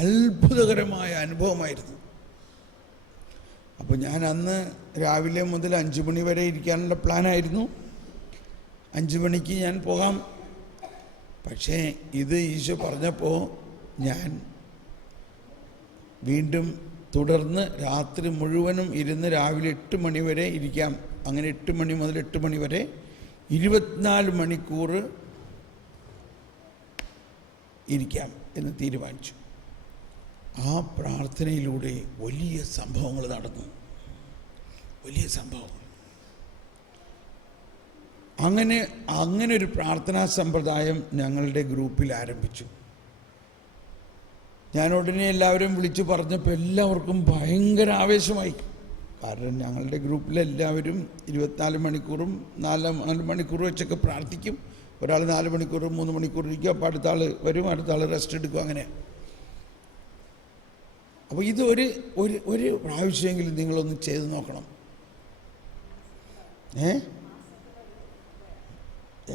അത്ഭുതകരമായ അനുഭവമായിരുന്നു. അപ്പോൾ ഞാൻ അന്ന് രാവിലെ മുതൽ 5 മണി വരെ ഇരിക്കാനുള്ള പ്ലാനായിരുന്നു. 5 മണിക്ക് ഞാൻ പോകാം. പക്ഷേ ഇത് ഈശോ പറഞ്ഞപ്പോൾ ഞാൻ വീണ്ടും തുടർന്ന് രാത്രി മുഴുവനും ഇരുന്ന് രാവിലെ 8 മണി വരെ ഇരിക്കാം. അങ്ങനെ 8 മണി മുതൽ 8 മണി വരെ 24 മണിക്കൂർ ഇരിക്കാം എന്ന് തീരുമാനിച്ചു. ആ പ്രാർത്ഥനയിലൂടെ വലിയ സംഭവങ്ങൾ നടന്നു, വലിയ സംഭവം. അങ്ങനെ ഒരു പ്രാർത്ഥനാ സമ്പ്രദായം ഞങ്ങളുടെ ഗ്രൂപ്പിൽ ആരംഭിച്ചു. ഞാൻ ഉടനെ എല്ലാവരും വിളിച്ചു പറഞ്ഞപ്പോൾ എല്ലാവർക്കും ഭയങ്കര ആവേശമായി. കാരണം ഞങ്ങളുടെ ഗ്രൂപ്പിലെല്ലാവരും 24 മണിക്കൂറും 4 മണിക്കൂർ വെച്ചൊക്കെ പ്രാർത്ഥിക്കും. ഒരാൾ 4 മണിക്കൂർ 3 മണിക്കൂർ ഇരിക്കും, അപ്പോൾ അടുത്ത ആൾ വരും, അടുത്ത ആൾ റെസ്റ്റ് എടുക്കും. അങ്ങനെ. അപ്പോൾ ഇത് ഒരു പ്രാവശ്യമെങ്കിലും നിങ്ങളൊന്ന് ചെയ്ത് നോക്കണം.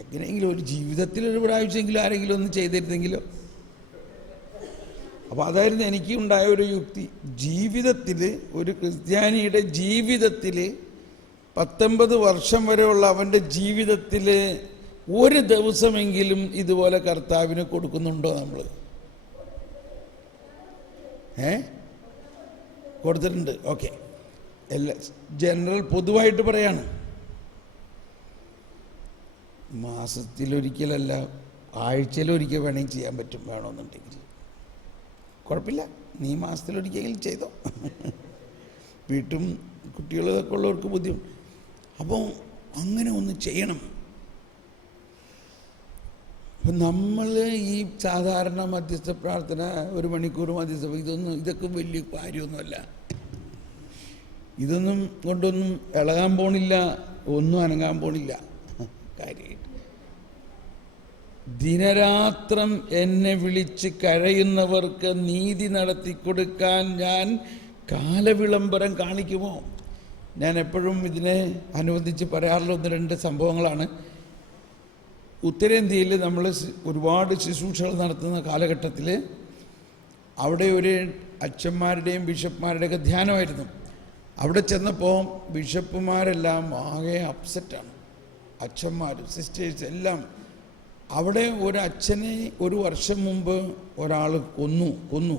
എങ്ങനെയെങ്കിലും ഒരു ജീവിതത്തിലൊരു പ്രാവശ്യമെങ്കിലും ആരെങ്കിലും ഒന്ന് ചെയ്തിരുന്നെങ്കിലോ. അപ്പോൾ അതായിരുന്നു എനിക്ക് ഉണ്ടായ ഒരു യുക്തി. ജീവിതത്തിൽ, ഒരു ക്രിസ്ത്യാനിയുടെ ജീവിതത്തിൽ 19 വർഷം വരെയുള്ള അവൻ്റെ ജീവിതത്തിൽ ഒരു ദിവസമെങ്കിലും ഇതുപോലെ കർത്താവിന് കൊടുക്കുന്നുണ്ടോ നമ്മൾ? കൊടുത്തിട്ടുണ്ട്. ഓക്കെ. എല്ലാ ജനറൽ പൊതുവായിട്ട് പറയാണ്. മാസത്തിലൊരിക്കലല്ല, ആഴ്ചയിലൊരിക്കൽ വേണമെങ്കിൽ ചെയ്യാൻ പറ്റും. വേണമെന്നുണ്ടെങ്കിൽ കുഴപ്പമില്ല, നീ മാസത്തിലൊരിക്കലെങ്കിലും ചെയ്തോ. വീട്ടും കുട്ടികളൊക്കെ ഉള്ളവർക്ക് ബുദ്ധിമുട്ട്. അപ്പോൾ അങ്ങനെ ഒന്ന് ചെയ്യണം. അപ്പം നമ്മൾ ഈ സാധാരണ മധ്യസ്ഥ പ്രാർത്ഥന 1 മണിക്കൂർ മധ്യസ്ഥ, ഇതൊക്കെ വലിയ കാര്യമൊന്നുമല്ല. ഇതൊന്നും കൊണ്ടൊന്നും ഇളകാൻ പോണില്ല, ഒന്നും അനങ്ങാൻ പോണില്ല. കാര്യമായിട്ട് ദിനരാത്രം എന്നെ വിളിച്ച് കരയുന്നവർക്ക് നീതി നടത്തിക്കൊടുക്കാൻ ഞാൻ കാലവിളംബരം കാണിക്കുമോ? ഞാൻ എപ്പോഴും ഇതിനെ അനുബന്ധിച്ച് പറയാറുള്ള 1-2 സംഭവങ്ങളാണ്. ഉത്തരേന്ത്യയിൽ നമ്മൾ ഒരുപാട് ശുശ്രൂഷകൾ നടത്തുന്ന കാലഘട്ടത്തിൽ അവിടെ ഒരു അച്ഛന്മാരുടെയും ബിഷപ്പുമാരുടെയൊക്കെ ധ്യാനമായിരുന്നു. അവിടെ ചെന്നപ്പോൾ ബിഷപ്പുമാരെല്ലാം ആകെ അപ്സെറ്റാണ്. അച്ഛന്മാരും സിസ്റ്റേഴ്സ് എല്ലാം. അവിടെ ഒരു അച്ഛനെ 1 വർഷം മുമ്പ് ഒരാൾ കൊന്നു.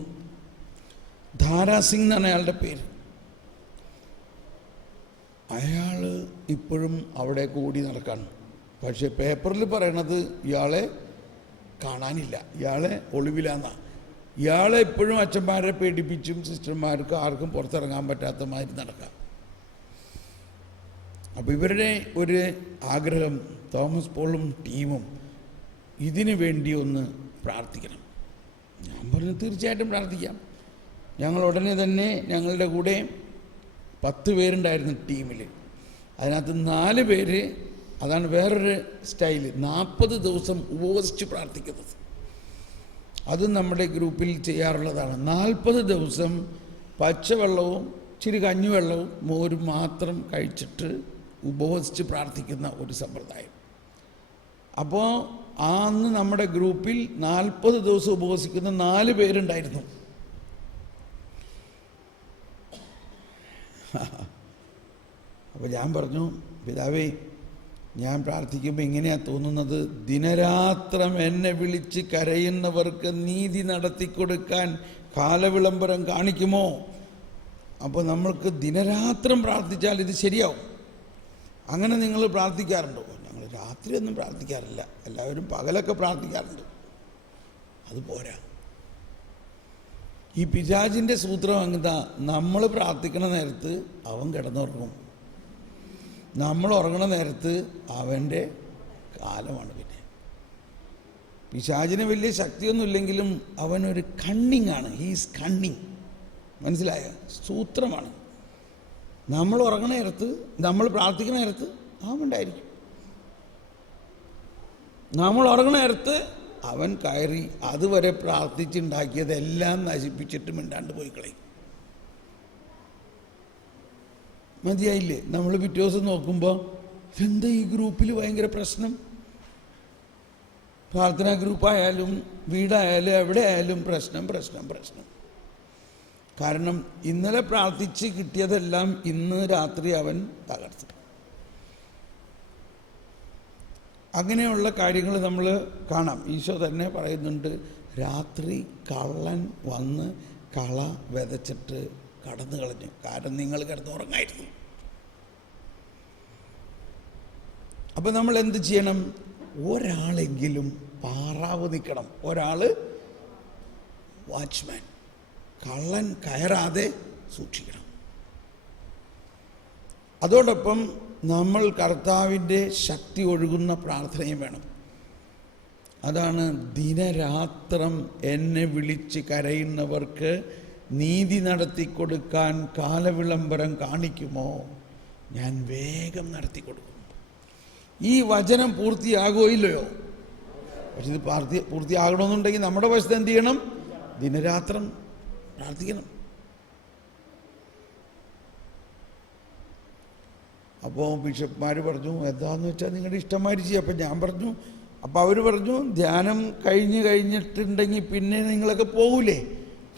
ധാരാസിംഗ് എന്നാണ് അയാളുടെ പേര്. അയാൾ ഇപ്പോഴും അവിടെ കൂടി നടക്കാണ്. പക്ഷേ പേപ്പറിൽ പറയണത് ഇയാളെ കാണാനില്ല, ഇയാളെ ഒളിവിലാന്നാണ്. ഇയാളെ ഇപ്പോഴും അച്ഛന്മാരെ പേടിപ്പിച്ചും സിസ്റ്റർമാർക്ക് ആർക്കും പുറത്തിറങ്ങാൻ പറ്റാത്ത മാതിരി നടക്കാം. അപ്പോൾ ഇവരുടെ ഒരു ആഗ്രഹം, തോമസ് പോളും ടീമും ഇതിനു വേണ്ടി ഒന്ന് പ്രാർത്ഥിക്കണം. ഞാൻ പറഞ്ഞു തീർച്ചയായിട്ടും പ്രാർത്ഥിക്കാം. ഞങ്ങൾ ഉടനെ തന്നെ ഞങ്ങളുടെ കൂടെ 10 പേരുണ്ടായിരുന്നു ടീമിൽ. അതിനകത്ത് 4 പേര്, അതാണ് വേറൊരു സ്റ്റൈല്, 40 ദിവസം ഉപവസിച്ച് പ്രാർത്ഥിക്കുന്നത്. അതും നമ്മുടെ ഗ്രൂപ്പിൽ ചെയ്യാറുള്ളതാണ്. 40 ദിവസം പച്ചവെള്ളവും ഇച്ചിരി കഞ്ഞിവെള്ളവും മോരും മാത്രം കഴിച്ചിട്ട് ഉപവസിച്ച് പ്രാർത്ഥിക്കുന്ന ഒരു സമ്പ്രദായം. അപ്പോൾ അന്ന് നമ്മുടെ ഗ്രൂപ്പിൽ 40 ദിവസം ഉപവസിക്കുന്ന 4 പേരുണ്ടായിരുന്നു. അപ്പോൾ ഞാൻ പറഞ്ഞു, പിതാവേ, ഞാൻ പ്രാർത്ഥിക്കുമ്പോൾ ഇങ്ങനെയാണ് തോന്നുന്നത്, ദിനരാത്രം എന്നെ വിളിച്ച് കരയുന്നവർക്ക് നീതി നടത്തിക്കൊടുക്കാൻ കാലവിളംബരം കാണിക്കുമോ? അപ്പോൾ നമ്മൾക്ക് ദിനരാത്രം പ്രാർത്ഥിച്ചാൽ ഇത് ശരിയാവും. അങ്ങനെ നിങ്ങൾ പ്രാർത്ഥിക്കാറുണ്ടോ? ഞങ്ങൾ രാത്രിയൊന്നും പ്രാർത്ഥിക്കാറില്ല, എല്ലാവരും പകലൊക്കെ പ്രാർത്ഥിക്കാറുണ്ട്. അത് പോരാ. ഈ പിശാചിൻ്റെ സൂത്രം എന്താ? നമ്മൾ പ്രാർത്ഥിക്കണ നേരത്ത് അവൻ കിടന്നുറങ്ങും, നമ്മൾ ഉറങ്ങണ നേരത്ത് അവൻ്റെ കാലമാണ്. പിന്നെ പിശാചിന് വലിയ ശക്തിയൊന്നുമില്ലെങ്കിലും അവനൊരു കണ്ണിങ് ആണ്. ഹീസ് കണ്ണിങ്, മനസ്സിലായ? സൂത്രമാണ്. നമ്മൾ ഉറങ്ങണ നേരത്ത്, നമ്മൾ പ്രാർത്ഥിക്കുന്ന നേരത്ത് അവൻ ഉണ്ടായിരിക്കും. നമ്മൾ ഉറങ്ങണ നേരത്ത് അവൻ കയറി അതുവരെ പ്രാർത്ഥിച്ചുണ്ടാക്കിയതെല്ലാം നശിപ്പിച്ചിട്ട് മിണ്ടാണ്ട് പോയി കളയും. മതിയായില്ലേ? നമ്മൾ പിറ്റേ ദിവസം നോക്കുമ്പോൾ എന്താ ഈ ഗ്രൂപ്പിൽ ഭയങ്കര പ്രശ്നം? പ്രാർത്ഥനാ ഗ്രൂപ്പായാലും വീടായാലും എവിടെ ആയാലും പ്രശ്നം. കാരണം ഇന്നലെ പ്രാർത്ഥിച്ച് കിട്ടിയതെല്ലാം ഇന്ന് രാത്രി അവൻ തകർത്തു. അങ്ങനെയുള്ള കാര്യങ്ങൾ നമ്മൾ കാണാം. ഈശോ തന്നെ പറയുന്നുണ്ട്, രാത്രി കള്ളൻ വന്ന് കള വിതച്ചിട്ട് കടന്നു കളഞ്ഞു, കാരണം നിങ്ങൾ കിടന്നുറങ്ങായിരുന്നു. അപ്പം നമ്മൾ എന്ത് ചെയ്യണം? ഒരാളെങ്കിലും പാറാവ് നിൽക്കണം, ഒരാൾ വാച്ച്മാൻ, കള്ളൻ കയറാതെ സൂക്ഷിക്കണം. അതോടൊപ്പം നമ്മൾ കർത്താവിൻ്റെ ശക്തി ഒഴുകുന്ന പ്രാർത്ഥനയും വേണം. അതാണ് ദിനരാത്രം എന്നെ വിളിച്ച് കരയുന്നവർക്ക് നീതി നടത്തിക്കൊടുക്കാൻ കാലവിളംബരം കാണിക്കുമോ? ഞാൻ വേഗം നടത്തിക്കൊടുക്കും. ഈ വചനം പൂർത്തിയാകുമോ ഇല്ലയോ? പക്ഷെ ഇത് പൂർത്തിയാകണമെന്നുണ്ടെങ്കിൽ നമ്മുടെ വശത്ത് എന്ത് ചെയ്യണം? ദിനരാത്രം പ്രാർത്ഥിക്കണം. അപ്പോൾ ബിഷപ്പ്മാർ പറഞ്ഞു, എന്താന്ന് വെച്ചാൽ നിങ്ങളുടെ ഇഷ്ടംമാതിരി ചെയ്യും. അപ്പം ഞാൻ പറഞ്ഞു, അപ്പോൾ അവർ പറഞ്ഞു, ധ്യാനം കഴിഞ്ഞിട്ടുണ്ടെങ്കിൽ പിന്നെ നിങ്ങളൊക്കെ പോകൂലേ?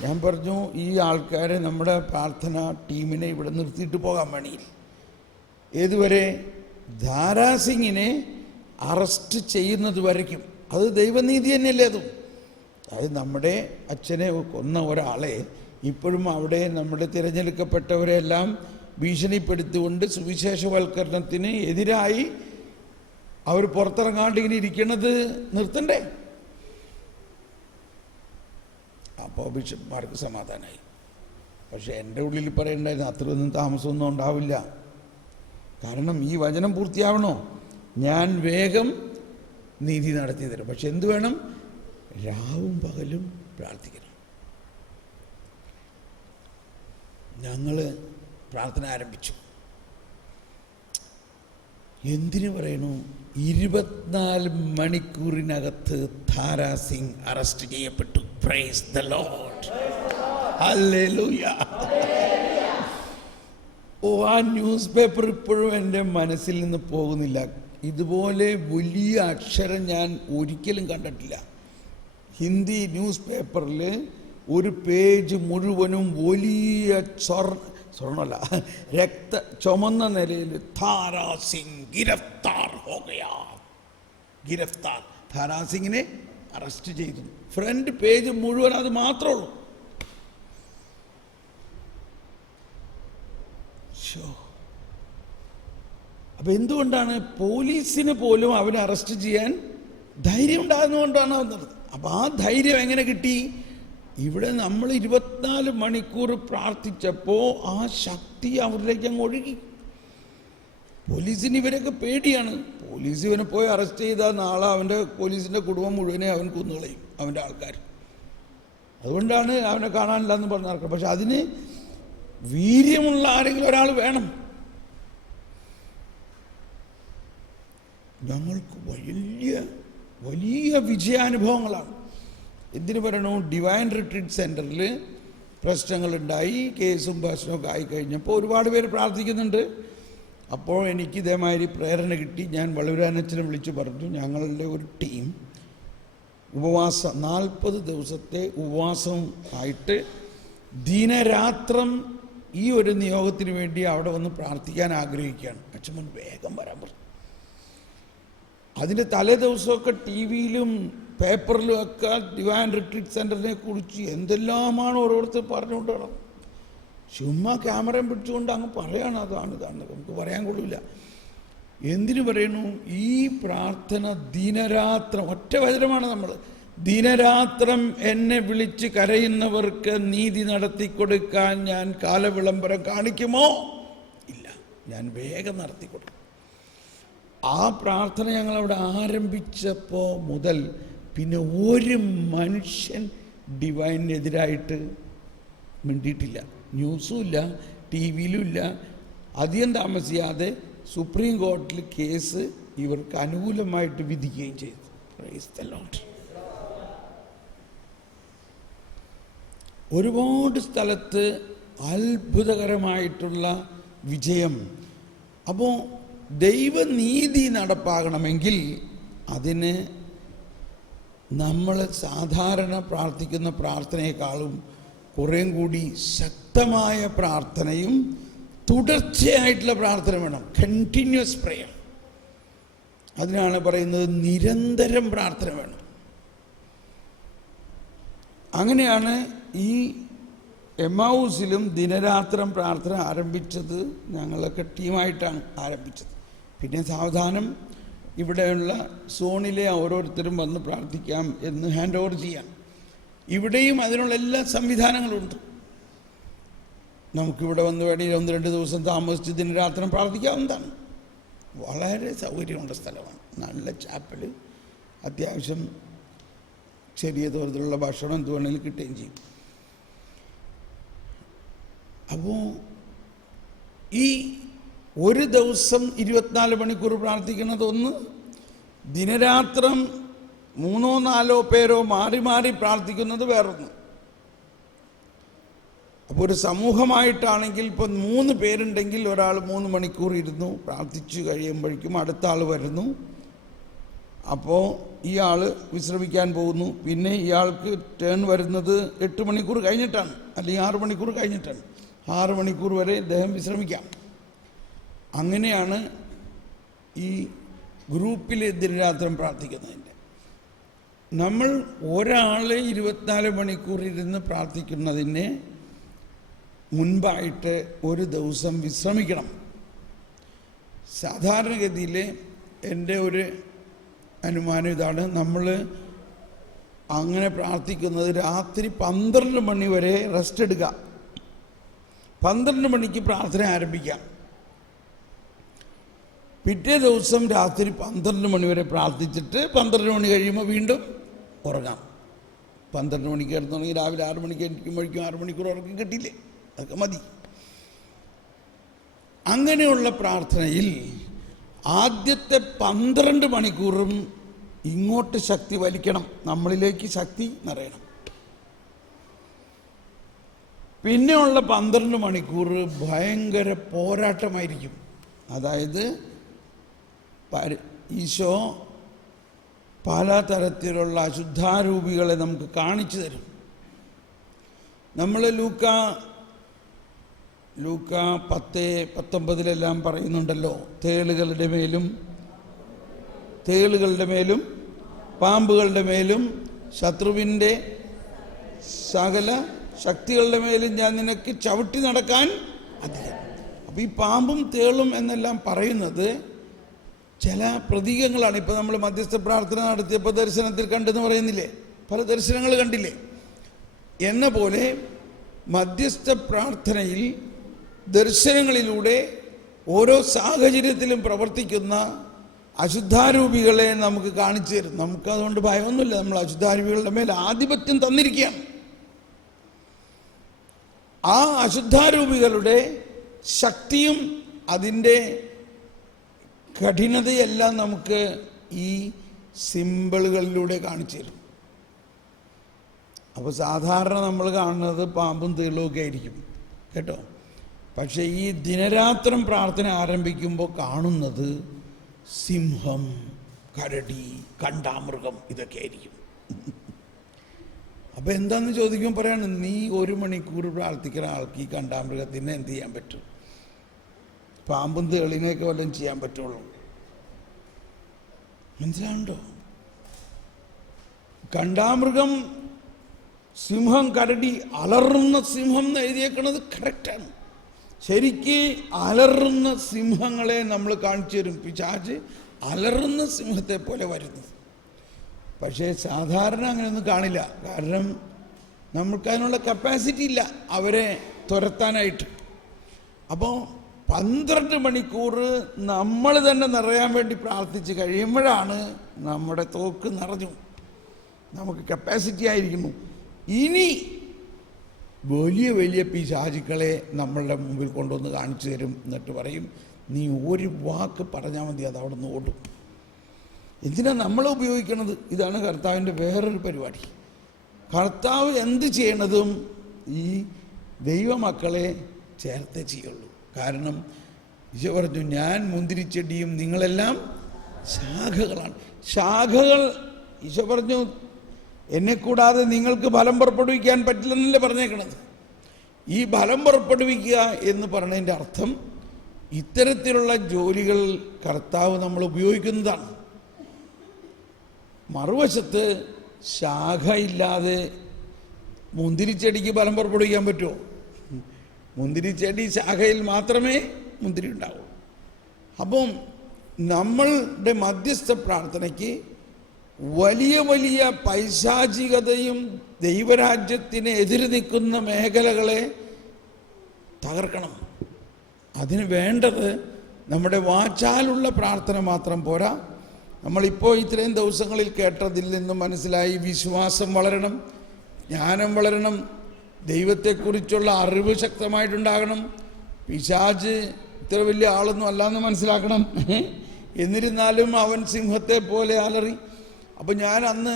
ഞാൻ പറഞ്ഞു, ഈ ആൾക്കാരെ, നമ്മുടെ പ്രാർത്ഥന ടീമിനെ ഇവിടെ നിർത്തിയിട്ട് പോകാൻ വേണിയിൽ. ഏതുവരെ? ധാരാസിംഗിനെ അറസ്റ്റ് ചെയ്യുന്നത് വരയ്ക്കും. അത് ദൈവനീതി തന്നെയല്ലേ അതും? അതായത് നമ്മുടെ അച്ഛനെ കൊന്ന ഒരാളെ ഇപ്പോഴും അവിടെ നമ്മുടെ തിരഞ്ഞെടുക്കപ്പെട്ടവരെല്ലാം ഭീഷണിപ്പെടുത്തിക്കൊണ്ട് സുവിശേഷവൽക്കരണത്തിന് എതിരായി അവർ പുറത്തിറങ്ങാണ്ട് ഇങ്ങനെ ഇരിക്കുന്നത് നിർത്തണ്ടേ? അപ്പോൾ ബിഷപ്പ്മാർക്ക് സമാധാനമായി. പക്ഷെ എൻ്റെ ഉള്ളിൽ പറയണ്ടായിരുന്നു അത്രയൊന്നും താമസമൊന്നും ഉണ്ടാവില്ല. കാരണം ഈ വചനം പൂർത്തിയാവണോ, ഞാൻ വേഗം നീതി നടത്തി തരും. പക്ഷെ എന്ത് വേണം? രാവും പകലും പ്രാർത്ഥിക്കണം. ഞങ്ങൾ പ്രാർത്ഥന ആരംഭിച്ചു. എന്തിനു പറയണു? 24 മണിക്കൂറിനകത്ത് താരാ സിംഗ് അറസ്റ്റ് ചെയ്യപ്പെട്ടു. Praise the Lord, hallelujah. ആ ന്യൂസ് പേപ്പർ ഇപ്പോഴും എൻ്റെ മനസ്സിൽ നിന്ന് പോകുന്നില്ല. ഇതുപോലെ വലിയ അക്ഷരം ഞാൻ ഒരിക്കലും കണ്ടിട്ടില്ല. ഹിന്ദി ന്യൂസ് പേപ്പറിൽ ഒരു പേജ് മുഴുവനും വലിയ സ്വർണ്ണമല്ല, ചുമന്ന നിലയിൽ താരാ സിംഗ് ഗിരഫ്താർ ഹോ ഗയാ, ഗിരഫ്താർ, താരാ സിംഗിനെ അറസ്റ്റ് ചെയ്തു. ഫ്രണ്ട് പേജ് മുഴുവൻ അത് മാത്രമേ ഉള്ളൂ. അപ്പൊ എന്തുകൊണ്ടാണ്? പോലീസിന് പോലും അവനെ അറസ്റ്റ് ചെയ്യാൻ ധൈര്യം ഉണ്ടാകുന്നതുകൊണ്ടാണ് വന്നത്. അപ്പൊ ആ ധൈര്യം എങ്ങനെ കിട്ടി? ഇവിടെ നമ്മൾ 24 മണിക്കൂർ പ്രാർത്ഥിച്ചപ്പോൾ ആ ശക്തി അവരിലേക്ക് അങ്ങ് ഒഴുകി. പോലീസിന് ഇവരൊക്കെ പേടിയാണ്. പോലീസ് ഇവനെ പോയി അറസ്റ്റ് ചെയ്താൽ നാളെ അവൻ്റെ പോലീസിൻ്റെ കുടുംബം മുഴുവനെ അവൻ കൊന്നുകളയും, അവൻ്റെ ആൾക്കാർ. അതുകൊണ്ടാണ് അവനെ കാണാനില്ല എന്ന് പറഞ്ഞ നടക്കുന്നത്. പക്ഷെ അതിന് വീര്യമുള്ള ആരെങ്കിലും ഒരാൾ വേണം. ഞങ്ങൾക്ക് വലിയ വലിയ വിജയാനുഭവങ്ങളാണ്. എന്തിനു പറയണു? ഡിവൈൻ റിട്രീറ്റ് സെൻറ്ററിൽ പ്രശ്നങ്ങളുണ്ടായി, കേസും പ്രശ്നമൊക്കെ ആയിക്കഴിഞ്ഞപ്പോൾ ഒരുപാട് പേര് പ്രാർത്ഥിക്കുന്നുണ്ട്. അപ്പോൾ എനിക്ക് ഇതേമാതിരി പ്രേരണ കിട്ടി. ഞാൻ വളവരാനച്ഛനെ വിളിച്ച് പറഞ്ഞു, ഞങ്ങളുടെ ഒരു ടീം ഉപവാസം 40 ദിവസത്തെ ഉപവാസം ആയിട്ട് ദിനരാത്രം ഈ ഒരു നിയോഗത്തിന് വേണ്ടി അവിടെ വന്ന് പ്രാർത്ഥിക്കാൻ ആഗ്രഹിക്കുകയാണ്. അച്ഛൻ വേഗം വരാൻ പറഞ്ഞു. അതിൻ്റെ തലേ ദിവസമൊക്കെ ടി വിയിലും പേപ്പറിലും ഒക്കെ ഡിവൈൻ റിട്രീറ്റ് സെൻറ്ററിനെ കുറിച്ച് എന്തെല്ലാമാണ് ഓരോരുത്തർ പറഞ്ഞുകൊണ്ട് കിടന്നത്. ചുമ്മാ ക്യാമറയും പിടിച്ചുകൊണ്ട് അങ്ങ് പറയാണ്, അതാണ് ഇതാണ്, നമുക്ക് പറയാൻ കൊള്ളില്ല. എന്തിനു പറയുന്നു? ഈ പ്രാർത്ഥന ദിനരാത്രം, ഒറ്റ വചനമാണ് നമ്മൾ, ദിനരാത്രം എന്നെ വിളിച്ച് കരയുന്നവർക്ക് നീതി നടത്തി കൊടുക്കാൻ ഞാൻ കാലവിളംബരം കാണിക്കുമോ? ഇല്ല, ഞാൻ വേഗം നടത്തി കൊടുക്കും. ആ പ്രാർത്ഥന ഞങ്ങളവിടെ ആരംഭിച്ചപ്പോൾ മുതൽ പിന്നെ ഒരു മനുഷ്യൻ ഡിവൈനെതിരായിട്ട് മിണ്ടിയിട്ടില്ല. ന്യൂസും ഇല്ല, ടി വിയിലും ഇല്ല. അധികം താമസിയാതെ സുപ്രീം കോടതിയിൽ കേസ് ഇവർക്ക് അനുകൂലമായിട്ട് വിധിക്കുകയും ചെയ്തു. Price the Lord. ഒരുപാട് സ്ഥലത്ത് അത്ഭുതകരമായിട്ടുള്ള വിജയം. അപ്പോൾ ദൈവനീതി നടപ്പാകണമെങ്കിൽ അതിന് നമ്മൾ സാധാരണ പ്രാർത്ഥിക്കുന്ന പ്രാർത്ഥനയെക്കാളും കുറേം കൂടി ശക്തമായ പ്രാർത്ഥനയും തുടർച്ചയായിട്ടുള്ള പ്രാർത്ഥന വേണം. Continuous prayer. അതിനാണ് പറയുന്നത് നിരന്തരം പ്രാർത്ഥന വേണം. അങ്ങനെയാണ് ഈ എമ്മൗസിലും ദിനരാത്രം പ്രാർത്ഥന ആരംഭിച്ചത്. ഞങ്ങളൊക്കെ ടീമായിട്ടാണ് ആരംഭിച്ചത്. പിന്നെ സാവധാനം ഇവിടെയുള്ള സോണിലെ ഓരോരുത്തരും വന്ന് പ്രാർത്ഥിക്കാം എന്ന് ഹാൻഡ് ഓവർ ചെയ്യാം. ഇവിടെയും അതിനുള്ള എല്ലാ സംവിധാനങ്ങളുണ്ട്. നമുക്കിവിടെ വന്ന് വേണമെങ്കിൽ 1-2 ദിവസം താമസിച്ച് ദിനരാത്രം പ്രാർത്ഥിക്കാവുന്നതാണ്. വളരെ സൗകര്യമുള്ള സ്ഥലമാണ്. നല്ല ചാപ്പൽ, അത്യാവശ്യം ചെറിയ തോതിലുള്ള ഭക്ഷണം എന്ത് വേണമെങ്കിലും കിട്ടുകയും ചെയ്യും. അപ്പോൾ ഈ ഒരു ദിവസം 24 മണിക്കൂർ പ്രാർത്ഥിക്കുന്നത് ഒന്ന്, ദിനരാത്രം 3-4 പേരോ മാറി മാറി പ്രാർത്ഥിക്കുന്നത് വേറൊന്ന്. അപ്പോൾ ഒരു സമൂഹമായിട്ടാണെങ്കിൽ ഇപ്പം 3 പേരുണ്ടെങ്കിൽ ഒരാൾ 3 മണിക്കൂർ ഇരുന്നു പ്രാർത്ഥിച്ചു കഴിയുമ്പോഴേക്കും അടുത്ത ആൾ വരുന്നു. അപ്പോൾ ഇയാൾ വിശ്രമിക്കാൻ പോകുന്നു. പിന്നെ ഇയാൾക്ക് ടേൺ വരുന്നത് 8 മണിക്കൂർ കഴിഞ്ഞിട്ടാണ്, അല്ലെങ്കിൽ 6 മണിക്കൂർ കഴിഞ്ഞിട്ടാണ്. 6 മണിക്കൂർ വരെ ഇദ്ദേഹം വിശ്രമിക്കാം. അങ്ങനെയാണ് ഈ ഗ്രൂപ്പിൽ ദിനരാത്രം പ്രാർത്ഥിക്കുന്നതിൻ്റെ. നമ്മൾ ഒരാളെ 24 മണിക്കൂർ ഇരുന്ന് പ്രാർത്ഥിക്കുന്നതിനെ മുൻപായിട്ട് ഒരു ദിവസം വിശ്രമിക്കണം. സാധാരണഗതിയിൽ എൻ്റെ ഒരു അനുമാനം ഇതാണ്, നമ്മൾ അങ്ങനെ പ്രാർത്ഥിക്കുന്നത് രാത്രി 12 മണി വരെ റെസ്റ്റ് എടുക്കുക. 12 മണിക്ക് പ്രാർത്ഥന ആരംഭിക്കാം. പിറ്റേ ദിവസം രാത്രി 12 മണി വരെ പ്രാർത്ഥിച്ചിട്ട് 12 മണി കഴിയുമ്പോൾ വീണ്ടും ഉറങ്ങാം. 12 മണിക്ക് കിടന്നുണ്ടെങ്കിൽ രാവിലെ 6 മണിക്ക് എണീക്കുമ്പോഴേക്കും 6 മണിക്കൂർ ഉറക്കം കിട്ടിയില്ലേ, അതൊക്കെ മതി. അങ്ങനെയുള്ള പ്രാർത്ഥനയിൽ ആദ്യത്തെ 12 മണിക്കൂറും ഇങ്ങോട്ട് ശക്തി വലിക്കണം, നമ്മളിലേക്ക് ശക്തി നിറയണം. പിന്നെയുള്ള 12 മണിക്കൂർ ഭയങ്കര പോരാട്ടമായിരിക്കും. അതായത് ഈശോ പല തരത്തിലുള്ള അശുദ്ധാരൂപികളെ നമുക്ക് കാണിച്ചു തരും. നമ്മൾ ലൂക്ക 10:19 പറയുന്നുണ്ടല്ലോ, തേളുകളുടെ മേലും പാമ്പുകളുടെ മേലും ശത്രുവിൻ്റെ സകല ശക്തികളുടെ മേലും ഞാൻ നിനക്ക് ചവിട്ടി നടക്കാൻ അധികം. അപ്പോൾ ഈ പാമ്പും തേളും എന്നെല്ലാം പറയുന്നത് ചില പ്രതീകങ്ങളാണ്. ഇപ്പോൾ നമ്മൾ മധ്യസ്ഥ പ്രാർത്ഥന നടത്തിയപ്പോൾ ദർശനത്തിൽ കണ്ടെന്ന് പറയുന്നില്ലേ, പല ദർശനങ്ങൾ കണ്ടില്ലേ എന്ന പോലെ മധ്യസ്ഥ പ്രാർത്ഥനയിൽ ദർശനങ്ങളിലൂടെ ഓരോ സാഹചര്യത്തിലും പ്രവർത്തിക്കുന്ന അശുദ്ധാരൂപികളെ നമുക്ക് കാണിച്ചു തരും. നമുക്കതുകൊണ്ട് ഭയമൊന്നുമില്ല, നമ്മൾ അശുദ്ധാരൂപികളുടെ മേൽ ആധിപത്യം തന്നിരിക്കുകയാണ്. ആ അശുദ്ധാരൂപികളുടെ ശക്തിയും അതിൻ്റെ കഠിനതയെല്ലാം നമുക്ക് ഈ സിമ്പിളുകളിലൂടെ കാണിച്ചു തരും. അപ്പോൾ സാധാരണ നമ്മൾ കാണുന്നത് പാമ്പും തേളുമൊക്കെ ആയിരിക്കും കേട്ടോ. പക്ഷേ ഈ ദിനരാത്രം പ്രാർത്ഥന ആരംഭിക്കുമ്പോൾ കാണുന്നത് സിംഹം, കരടി, കണ്ടാമൃഗം ഇതൊക്കെ ആയിരിക്കും. അപ്പോൾ എന്താണെന്ന് ചോദിക്കുമ്പോൾ പറയാണ്, നീ 1 മണിക്കൂർ പ്രാർത്ഥിക്കുന്ന ആൾക്ക് ഈ കണ്ടാമൃഗത്തിന് എന്ത് ചെയ്യാൻ പറ്റും? പാമ്പും തേളിനെയൊക്കെ വല്ലതും ചെയ്യാൻ പറ്റുള്ളൂ. മനസ്സിലാവുണ്ടോ? കണ്ടാമൃഗം, സിംഹം, കരടി, അലറുന്ന സിംഹം എന്ന് എഴുതിയേക്കുന്നത് കറക്റ്റാണ്. ശരിക്ക് അലറുന്ന സിംഹങ്ങളെ നമ്മൾ കാണിച്ചു തരും. പിശാച് അലറുന്ന സിംഹത്തെ പോലെ വരുന്നത്. പക്ഷേ സാധാരണ അങ്ങനെയൊന്നും കാണില്ല, കാരണം നമ്മൾക്കതിനുള്ള കപ്പാസിറ്റി ഇല്ല അവരെ തുരത്താനായിട്ട്. അപ്പോൾ 12 മണിക്കൂർ നമ്മൾ തന്നെ നിറയാൻ വേണ്ടി പ്രാർത്ഥിച്ച് കഴിയുമ്പോഴാണ് നമ്മുടെ തോക്ക് നിറഞ്ഞു, നമുക്ക് കപ്പാസിറ്റി ആയിരിക്കുന്നു. ഇനി വലിയ വലിയ പിശാചുക്കളെ നമ്മളുടെ മുമ്പിൽ കൊണ്ടുവന്ന് കാണിച്ചു തരും. എന്നിട്ട് പറയും, നീ ഒരു വാക്ക് പറഞ്ഞാൽ മതി, അത് അവിടെ നിന്ന് ഓടും. എന്തിനാ നമ്മൾ ഉപയോഗിക്കുന്നത്? ഇതാണ് കർത്താവിൻ്റെ വേറൊരു പരിപാടി. കർത്താവ് എന്ത് ചെയ്യണതും ഈ ദൈവമക്കളെ ചേർത്തേ ചെയ്യുള്ളൂ. കാരണം ഈശോ പറഞ്ഞു, ഞാൻ മുന്തിരിച്ചെടിയും നിങ്ങളെല്ലാം ശാഖകളാണ്. ശാഖകൾ, ഈശോ പറഞ്ഞു, എന്നെ കൂടാതെ നിങ്ങൾക്ക് ഫലം പുറപ്പെടുവിക്കാൻ പറ്റില്ലെന്നല്ലേ പറഞ്ഞേക്കണത്. ഈ ഫലം പുറപ്പെടുവിക്കുക എന്ന് പറഞ്ഞതിൻ്റെ അർത്ഥം ഇത്തരത്തിലുള്ള ജോലികൾ കർത്താവ് നമ്മൾ ഉപയോഗിക്കുന്നതാണ്. മറുവശത്ത് ശാഖയില്ലാതെ മുന്തിരിച്ചെടിക്ക് ഫലം പുറപ്പെടുവിക്കാൻ പറ്റുമോ? മുന്തിരിച്ചെടി ശാഖയിൽ മാത്രമേ മുന്തിരി ഉണ്ടാവൂ. അപ്പം നമ്മളുടെ മധ്യസ്ഥ പ്രാർത്ഥനയ്ക്ക് വലിയ വലിയ പൈശാചികതയും ദൈവരാജ്യത്തിന് എതിര് നിൽക്കുന്ന മേഖലകളെ തകർക്കണം. അതിന് വേണ്ടത് നമ്മുടെ വാചാലുള്ള പ്രാർത്ഥന മാത്രം പോരാ. നമ്മളിപ്പോൾ ഇത്രയും ദിവസങ്ങളിൽ കേട്ടതിൽ നിന്നും മനസ്സിലായി, വിശ്വാസം വളരണം, ജ്ഞാനം വളരണം, ദൈവത്തെക്കുറിച്ചുള്ള അറിവ് ശക്തമായിട്ടുണ്ടാകണം, പിശാച് ഇത്ര വലിയ ആളൊന്നും അല്ലാന്ന് മനസ്സിലാക്കണം. എന്നിരുന്നാലും അവൻ സിംഹത്തെ പോലെ അലറി. അപ്പോൾ ഞാൻ അന്ന്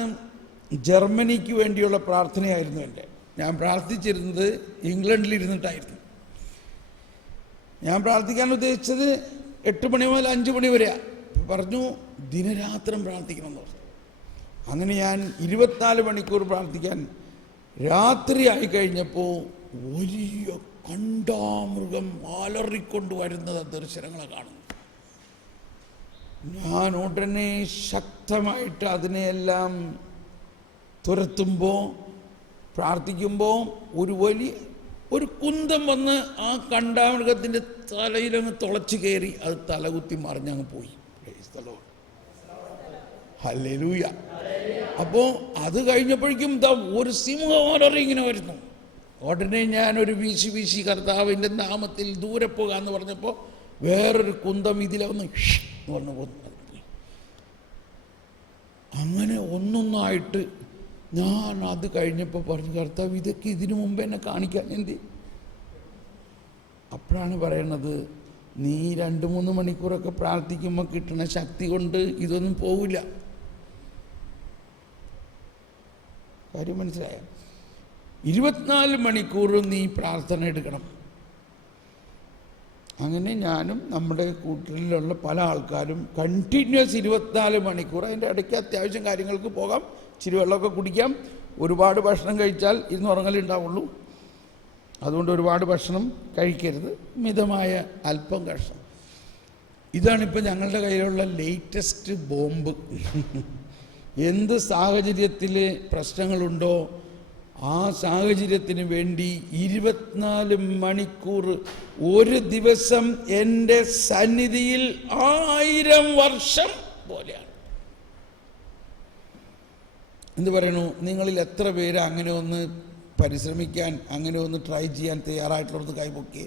ജർമ്മനിക്ക് വേണ്ടിയുള്ള പ്രാർത്ഥനയായിരുന്നു എൻ്റെ. ഞാൻ പ്രാർത്ഥിച്ചിരുന്നത് ഇംഗ്ലണ്ടിലിരുന്നിട്ടായിരുന്നു. ഞാൻ പ്രാർത്ഥിക്കാൻ ഉദ്ദേശിച്ചത് 8 മണി മുതൽ 5 മണി വരെയാണ്. പറഞ്ഞു ദിനരാത്രം പ്രാർത്ഥിക്കണമെന്ന് പറഞ്ഞു. അങ്ങനെ ഞാൻ 24 മണിക്കൂർ പ്രാർത്ഥിക്കാൻ രാത്രി ആയി കഴിഞ്ഞപ്പോൾ വലിയ കണ്ടാമൃഗം അലറിക്കൊണ്ട് വരുന്നത് ദർശനങ്ങളെ കാണുന്നു. ഞാൻ ഉടനെ ശക്തമായിട്ട് അതിനെയെല്ലാം തുരത്തുമ്പോൾ പ്രാർത്ഥിക്കുമ്പോൾ ഒരു കുന്തം വന്ന് ആ കണ്ടാമൃഗത്തിൻ്റെ തലയിലങ്ങ് തുളച്ച് കയറി അത് തലകുത്തി മറിഞ്ഞങ്ങ് പോയി. ഹല്ലേലൂയ. അപ്പോൾ അത് കഴിഞ്ഞപ്പോഴേക്കും ഒരു സിംഹം ഇങ്ങനെ വരുന്നു. ഉടനെ ഞാനൊരു വീശി കർത്താവിൻ്റെ നാമത്തിൽ ദൂരെ പോകാമെന്ന് പറഞ്ഞപ്പോൾ വേറൊരു കുന്തം ഇതിലെ ഒന്ന് പറഞ്ഞു പോന്നു. അങ്ങനെ ഒന്നൊന്നായിട്ട് ഞാൻ അത് കഴിഞ്ഞപ്പോൾ പറഞ്ഞു, കർത്താവ് ഇതൊക്കെ ഇതിനു മുമ്പ് എന്നെ കാണിക്കാൻ എന്ത്? അപ്പോഴാണ് പറയണത്, നീ 2-3 മണിക്കൂറൊക്കെ പ്രാർത്ഥിക്കുമ്പോൾ കിട്ടുന്ന ശക്തി കൊണ്ട് ഇതൊന്നും പോവില്ല. കാര്യം മനസ്സിലായ? 24 മണിക്കൂർ നീ പ്രാർത്ഥന എടുക്കണം. അങ്ങനെ ഞാനും നമ്മുടെ കൂട്ടത്തിലുള്ള പല ആൾക്കാരും കണ്ടിന്യൂസ് 24 മണിക്കൂർ. അതിൻ്റെ ഇടയ്ക്ക് അത്യാവശ്യം കാര്യങ്ങൾക്ക് പോകാം, ഇച്ചിരി വെള്ളമൊക്കെ കുടിക്കാം. ഒരുപാട് ഭക്ഷണം കഴിച്ചാൽ ഇന്ന് ഉറങ്ങലുണ്ടാവുള്ളൂ. അതുകൊണ്ട് ഒരുപാട് ഭക്ഷണം കഴിക്കരുത്, മിതമായ അല്പം ഭക്ഷണം. ഇതാണിപ്പോൾ ഞങ്ങളുടെ കയ്യിലുള്ള ലേറ്റസ്റ്റ് ബോംബ്. എന്ത് സാഹചര്യത്തിൽ പ്രശ്നങ്ങളുണ്ടോ ആ സാഹചര്യത്തിന് വേണ്ടി 24 മണിക്കൂർ ഒരു ദിവസം എൻ്റെ സന്നിധിയിൽ 1000 വർഷം പോലെയാണ്. എന്ത് പറയണു? നിങ്ങളിൽ എത്ര പേര് അങ്ങനെ ഒന്ന് പരിശ്രമിക്കാൻ, അങ്ങനെ ഒന്ന് ട്രൈ ചെയ്യാൻ തയ്യാറായിട്ടുള്ളത് കൈപൊക്കി?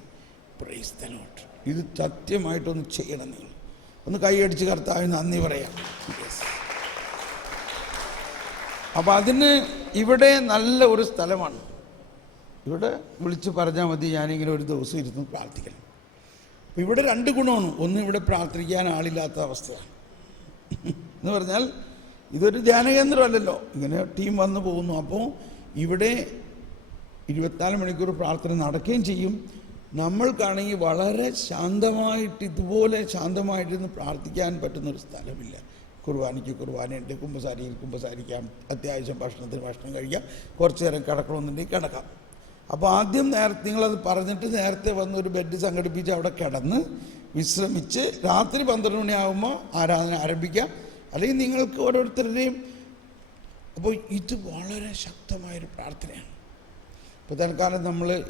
Praise the lord. ഇത് സത്യമായിട്ടൊന്ന് ചെയ്യണം. നിങ്ങൾ ഒന്ന് കൈയടിച്ച് കർത്താവിന് നന്ദി പറയാം. അപ്പോൾ അതിന് ഇവിടെ നല്ല ഒരു സ്ഥലമാണ്. ഇവിടെ വിളിച്ച് പറഞ്ഞാൽ മതി, ഞാനിങ്ങനെ ഒരു ദിവസം ഇരുന്ന് പ്രാർത്ഥിക്കണം. അപ്പോൾ ഇവിടെ 2 ഗുണമാണ്. ഒന്ന്, ഇവിടെ പ്രാർത്ഥിക്കാൻ ആളില്ലാത്ത അവസ്ഥയാണ്. എന്ന് പറഞ്ഞാൽ ഇതൊരു ധ്യാനകേന്ദ്രമല്ലല്ലോ, ഇങ്ങനെ ടീം വന്നു പോകുന്നു. അപ്പോൾ ഇവിടെ 24 മണിക്കൂർ പ്രാർത്ഥന നടക്കുകയും ചെയ്യും. നമ്മൾക്കാണെങ്കിൽ വളരെ ശാന്തമായിട്ട്, ഇതുപോലെ ശാന്തമായിട്ടിരുന്ന് പ്രാർത്ഥിക്കാൻ പറ്റുന്നൊരു സ്ഥലമില്ല. കുർബാനയ്ക്ക് കുർബാനയുണ്ട്, കുമ്പസാരിക്കാം, അത്യാവശ്യം ഭക്ഷണത്തിന് ഭക്ഷണം കഴിക്കാം, കുറച്ച് നേരം കിടക്കണമെന്നുണ്ടെങ്കിൽ കിടക്കാം. അപ്പോൾ ആദ്യം നിങ്ങളത് പറഞ്ഞിട്ട് നേരത്തെ വന്ന് ഒരു ബെഡ് സംഘടിപ്പിച്ച് അവിടെ കിടന്ന് വിശ്രമിച്ച് രാത്രി 12 മണിയാകുമ്പോൾ ആരാധന ആരംഭിക്കാം. അല്ലെങ്കിൽ നിങ്ങൾക്ക് ഓരോരുത്തരുടെയും. അപ്പോൾ ഇത് വളരെ ശക്തമായൊരു പ്രാർത്ഥനയാണ്. ഇപ്പോൾ തൽക്കാലം നമ്മൾ